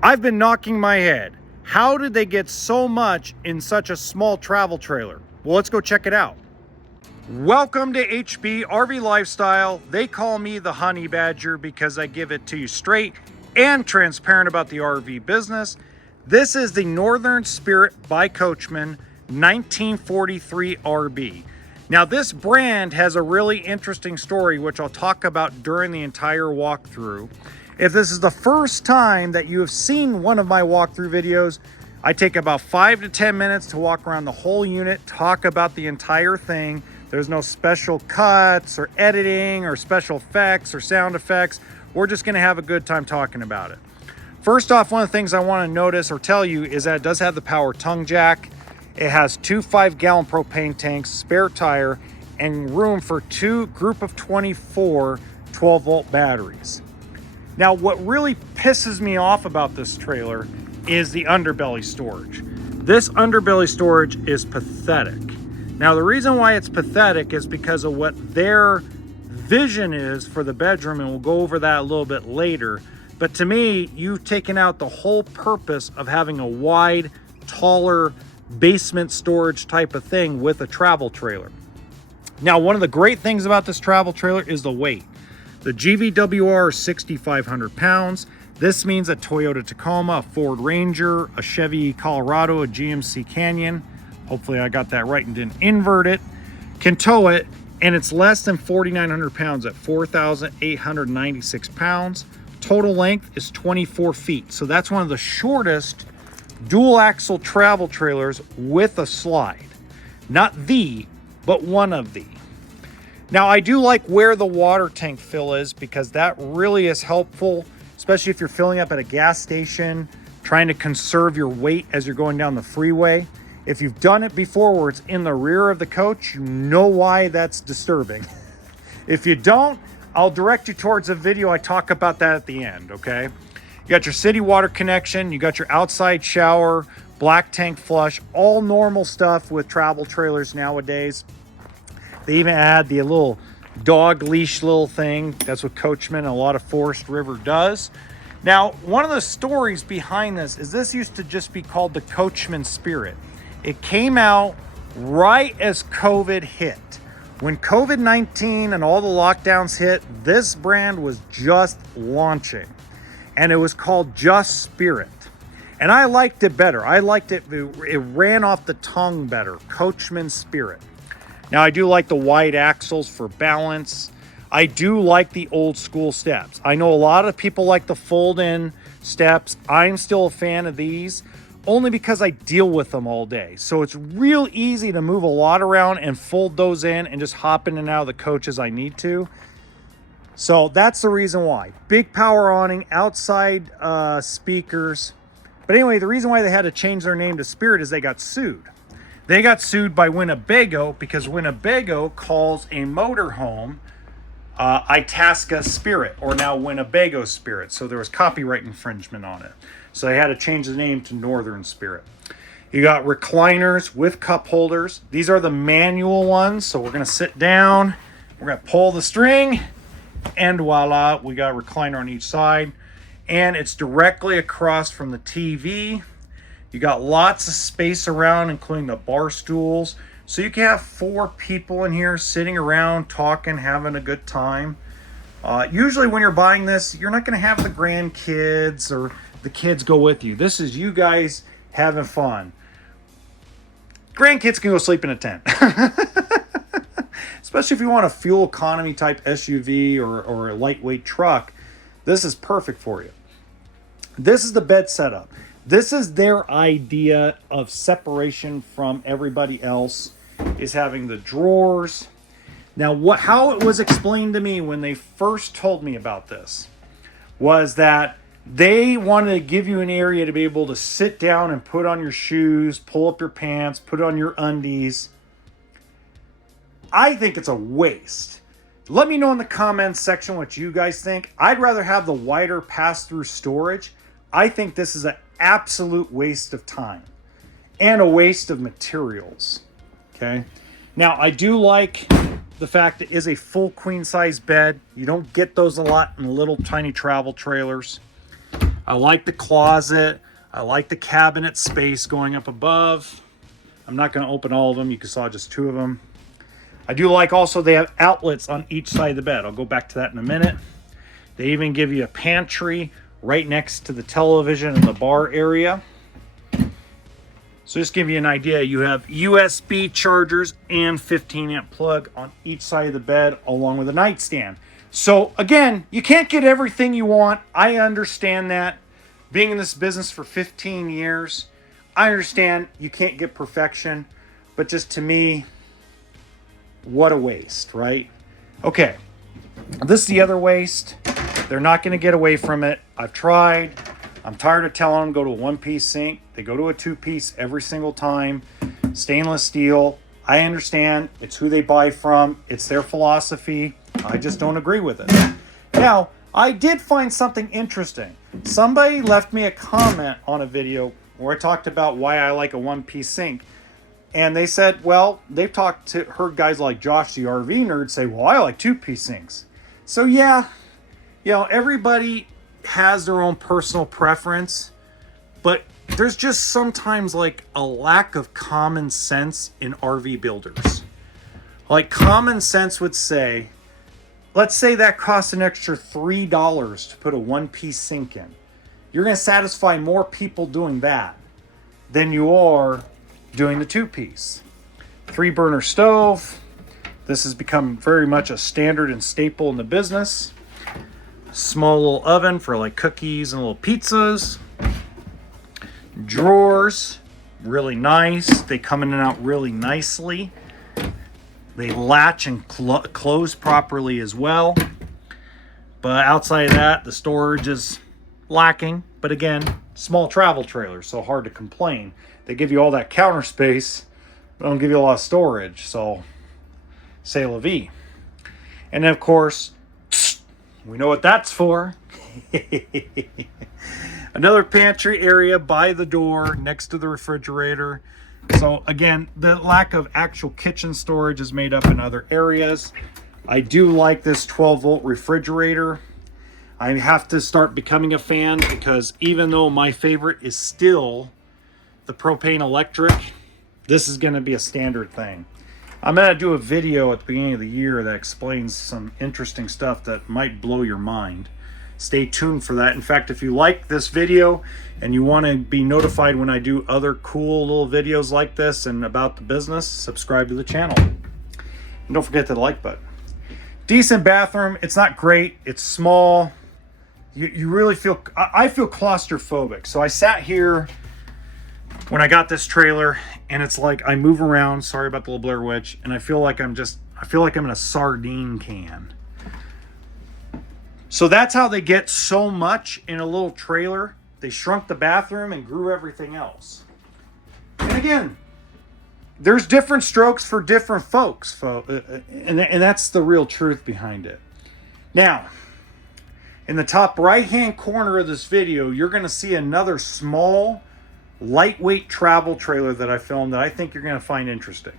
I've been knocking my head. How did they get so much in such a small travel trailer? Well, let's go check it out. Welcome to HBRV Lifestyle. They call me the Honey Badger because I give it to you straight and transparent about the RV business. This is the Northern Spirit by Coachmen 1943 RB. Now, this brand has a really interesting story, which I'll talk about during the entire walkthrough. If this is the first time that you have seen one of my walkthrough videos, I take about 5 to 10 minutes to walk around the whole unit, talk about the entire thing. There's no special cuts or editing or special effects or sound effects. We're just gonna have a good time talking about it. First off, one of the things I wanna notice or tell you is that it does have the power tongue jack. It has two 5-gallon propane tanks, spare tire, and room for two group of 24 12-volt batteries. Now, what really pisses me off about this trailer is the underbelly storage. This underbelly storage is pathetic. Now, the reason why it's pathetic is because of what their vision is for the bedroom, and we'll go over that a little bit later. But to me, you've taken out the whole purpose of having a wide, taller basement storage type of thing with a travel trailer. Now, one of the great things about this travel trailer is the weight. The GVWR is 6,500 pounds. This means a Toyota Tacoma, a Ford Ranger, a Chevy Colorado, a GMC Canyon, hopefully I got that right and didn't invert it, can tow it, and it's less than 4,900 pounds at 4,896 pounds. Total length is 24 feet. So that's one of the shortest dual axle travel trailers with a slide. Not the, but one of the. Now, I do like where the water tank fill is because that really is helpful, especially if you're filling up at a gas station, trying to conserve your weight as you're going down the freeway. If you've done it before where it's in the rear of the coach, you know why that's disturbing. If you don't, I'll direct you towards a video. I talk about that at the end, okay? You got your city water connection, you got your outside shower, black tank flush, all normal stuff with travel trailers nowadays. They even add the little dog leash little thing. That's what Coachmen and a lot of Forest River does. Now, one of the stories behind this used to just be called the Coachmen Spirit. It came out right as COVID hit. When COVID-19 and all the lockdowns hit, this brand was just launching. And it was called Just Spirit. And I liked it better. I liked it, it ran off the tongue better, Coachmen Spirit. Now, I do like the wide axles for balance. I do like the old school steps. I know a lot of people like the fold-in steps. I'm still a fan of these, only because I deal with them all day. So it's real easy to move a lot around and fold those in and just hop in and out of the coach as I need to. So that's the reason why. Big power awning, outside speakers. But anyway, the reason why they had to change their name to Spirit is they got sued. They got sued by Winnebago because Winnebago calls a motorhome Itasca Spirit, or now Winnebago Spirit. So there was copyright infringement on it. So they had to change the name to Northern Spirit. You got recliners with cup holders. These are the manual ones. So we're going to sit down. We're going to pull the string. And voila, we got a recliner on each side. And it's directly across from the TV. You got lots of space around, including the bar stools. So you can have 4 people in here sitting around, talking, having a good time. Usually when you're buying this, you're not going to have the grandkids or the kids go with you. This is you guys having fun. Grandkids can go sleep in a tent. Especially if you want a fuel economy type SUV or a lightweight truck. This is perfect for you. This is the bed setup. This is their idea of separation from everybody else, is having the drawers. Now, how it was explained to me when they first told me about this was that they wanted to give you an area to be able to sit down and put on your shoes, pull up your pants, put on your undies. I think it's a waste. Let me know in the comments section what you guys think. I'd rather have the wider pass-through storage. I think this is an absolute waste of time and a waste of materials. Okay. Now, I do like the fact it is a full queen size bed. You don't get those a lot in little tiny travel trailers. I like the closet. I like the cabinet space going up above. I'm not going to open all of them. You saw just 2 of them. I do like also they have outlets on each side of the bed. I'll go back to that in a minute. They even give you a pantry right next to the television and the bar area. So just give you an idea, you have USB chargers and 15-amp plug on each side of the bed along with a nightstand. So again, you can't get everything you want. I understand that. Being in this business for 15 years, I understand you can't get perfection, but just to me, what a waste, right? Okay, this is the other waste. They're not going to get away from it. I've tried. I'm tired of telling them go to a 1-piece sink. They go to a 2-piece every single time. Stainless steel. I understand. It's who they buy from. It's their philosophy. I just don't agree with it. Now, I did find something interesting. Somebody left me a comment on a video where I talked about why I like a 1-piece sink. And they said, well, they've heard guys like Josh, the RV nerd, say, well, I like 2-piece sinks. So yeah, everybody has their own personal preference, but there's just sometimes like a lack of common sense in RV builders. Like common sense would say, let's say that costs an extra $3 to put a 1-piece sink in. You're going to satisfy more people doing that than you are doing the 2-piece. 3-burner stove. This has become very much a standard and staple in the business. Small little oven for like cookies and little pizzas. Drawers, really nice. They come in and out really nicely. They latch and close properly as well. But outside of that, the storage is lacking. But again, small travel trailer, so hard to complain. They give you all that counter space, but don't give you a lot of storage. So, c'est la vie. And then, of course, we know what that's for. Another pantry area by the door next to the refrigerator. So again, the lack of actual kitchen storage is made up in other areas. I do like this 12-volt refrigerator. I have to start becoming a fan because even though my favorite is still the propane electric, this is going to be a standard thing. I'm going to do a video at the beginning of the year that explains some interesting stuff that might blow your mind. Stay tuned for that. In fact, if you like this video and you want to be notified when I do other cool little videos like this and about the business, subscribe to the channel. And don't forget the like button. Decent bathroom. It's not great. It's small. You really feel, I feel claustrophobic. So I sat here when I got this trailer and it's like I move around, sorry about the little Blair Witch, and I feel like I'm in a sardine can. So that's how they get so much in a little trailer. They shrunk the bathroom and grew everything else. And again, there's different strokes for different folks, and that's the real truth behind it. Now, in the top right-hand corner of this video, you're going to see another small, lightweight travel trailer that I filmed that I think you're going to find interesting.